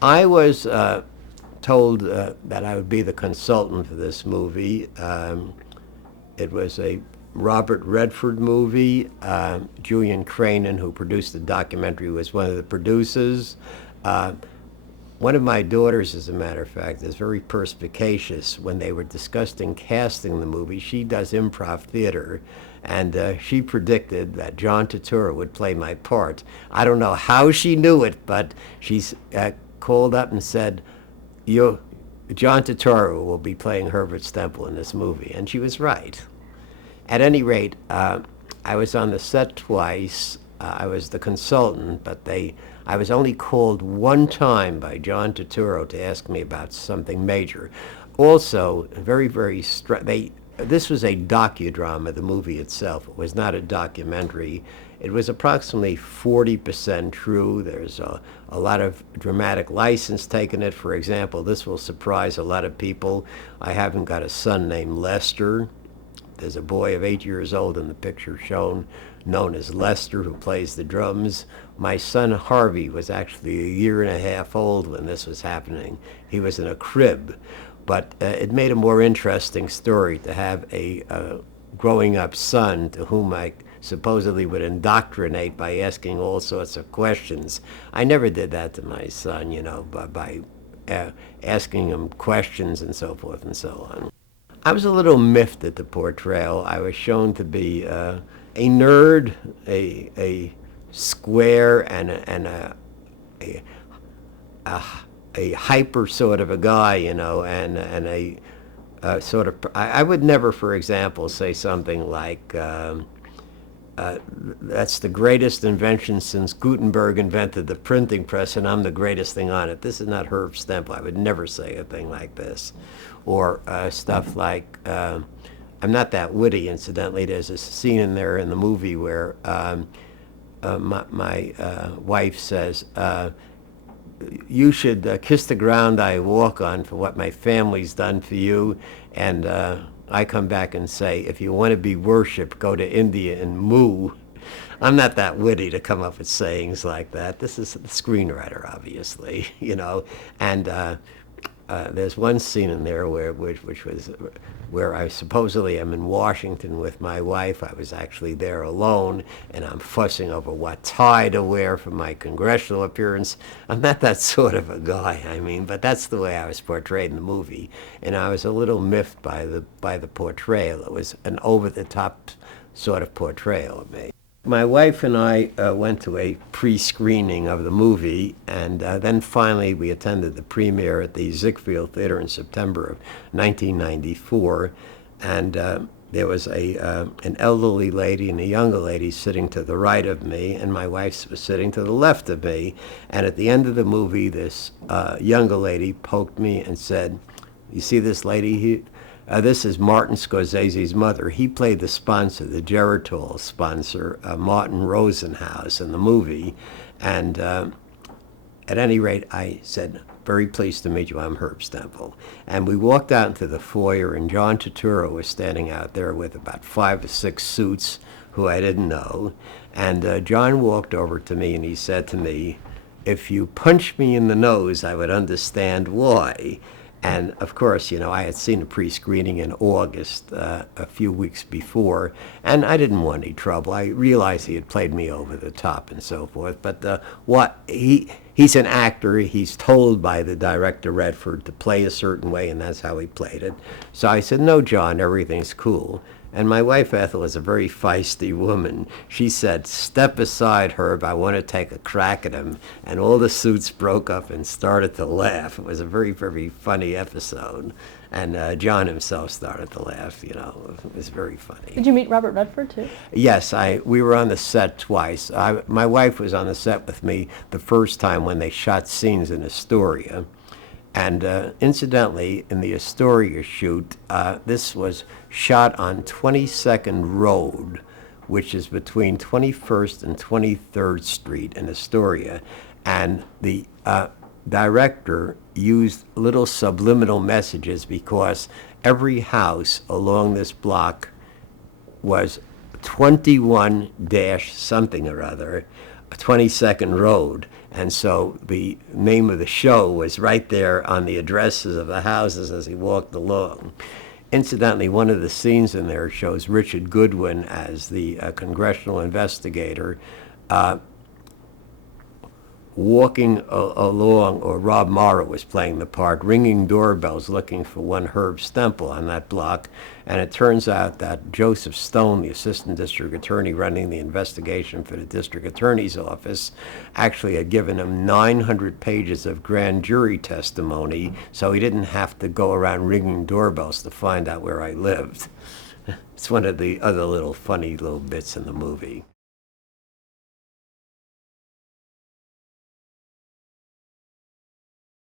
I was told that I would be the consultant for this movie. It was a Robert Redford movie. Julian Cranen, who produced the documentary, was one of the producers. Uh, One of my daughters, as a matter of fact, is very perspicacious. When they were discussing casting the movie, she does improv theater, and she predicted that John Turturro would play my part. I don't know how she knew it, but she's called up and said, "You, John Turturro will be playing Herbert Stempel in this movie," and she was right. At any rate, I was on the set twice. I was the consultant, but I was only called one time by John Turturro to ask me about something major. Also, this was a docudrama, the movie itself. It was not a documentary. It was approximately 40% true. There's a lot of dramatic license taken it. For example, this will surprise a lot of people. I haven't got a son named Lester. There's a boy of 8 years old in the picture shown, known as Lester, who plays the drums. My son Harvey was actually a year and a half old when this was happening. He was in a crib. But it made a more interesting story to have a growing up son to whom I supposedly would indoctrinate by asking all sorts of questions. I never did that to my son, by asking him questions and so forth and so on. I was a little miffed at the portrayal. I was shown to be a nerd, a square, a, a, a hyper sort of a guy, and a sort of. I would never, for example, say something like, "That's the greatest invention since Gutenberg invented the printing press, and I'm the greatest thing on it." This is not Herb Stempel. I would never say a thing like this. Or stuff like, I'm not that witty, incidentally. There's a scene in there in the movie where my wife says, "You should kiss the ground I walk on for what my family's done for you." And I come back and say, "If you want to be worshipped, go to India and moo." I'm not that witty to come up with sayings like that. This is the screenwriter, obviously, and there's one scene in there which was where I supposedly am in Washington with my wife. I was actually there alone, and I'm fussing over what tie to wear for my congressional appearance. I'm not that sort of a guy, but that's the way I was portrayed in the movie, and I was a little miffed by the portrayal. It was an over-the-top sort of portrayal of me. My wife and I went to a pre-screening of the movie, and then finally we attended the premiere at the Ziegfeld Theater in September of 1994, and there was an elderly lady and a younger lady sitting to the right of me, and my wife was sitting to the left of me, and at the end of the movie, this younger lady poked me and said, "You see this lady? This is Martin Scorsese's mother. He played the sponsor, the Geritol sponsor, Martin Rosenhaus, in the movie." And at any rate, I said, "Very pleased to meet you. I'm Herb Stempel." And we walked out into the foyer, and John Turturro was standing out there with about 5 or 6 suits who I didn't know. And John walked over to me, and he said to me, "If you punch me in the nose, I would understand why." And of course, I had seen a pre-screening in August, a few weeks before, and I didn't want any trouble. I realized he had played me over the top and so forth. But he's an actor. He's told by the director Redford to play a certain way, and that's how he played it. So I said, "No, John, everything's cool." And my wife, Ethel, is a very feisty woman. She said, "Step aside, Herb. I want to take a crack at him." And all the suits broke up and started to laugh. It was a very, very funny episode. And John himself started to laugh. It was very funny. Did you meet Robert Redford, too? Yes, we were on the set twice. My wife was on the set with me the first time when they shot scenes in Astoria. And incidentally, in the Astoria shoot, this was shot on 22nd Road, which is between 21st and 23rd Street in Astoria. And the director used little subliminal messages because every house along this block was 21 dash something or other, 22nd Road. And so the name of the show was right there on the addresses of the houses as he walked along. Incidentally, one of the scenes in there shows Richard Goodwin as the congressional investigator walking along, or Rob Morrow was playing the part, ringing doorbells looking for one Herb Stempel on that block. And it turns out that Joseph Stone, the assistant district attorney running the investigation for the district attorney's office, actually had given him 900 pages of grand jury testimony, so he didn't have to go around ringing doorbells to find out where I lived. It's one of the other little funny little bits in the movie.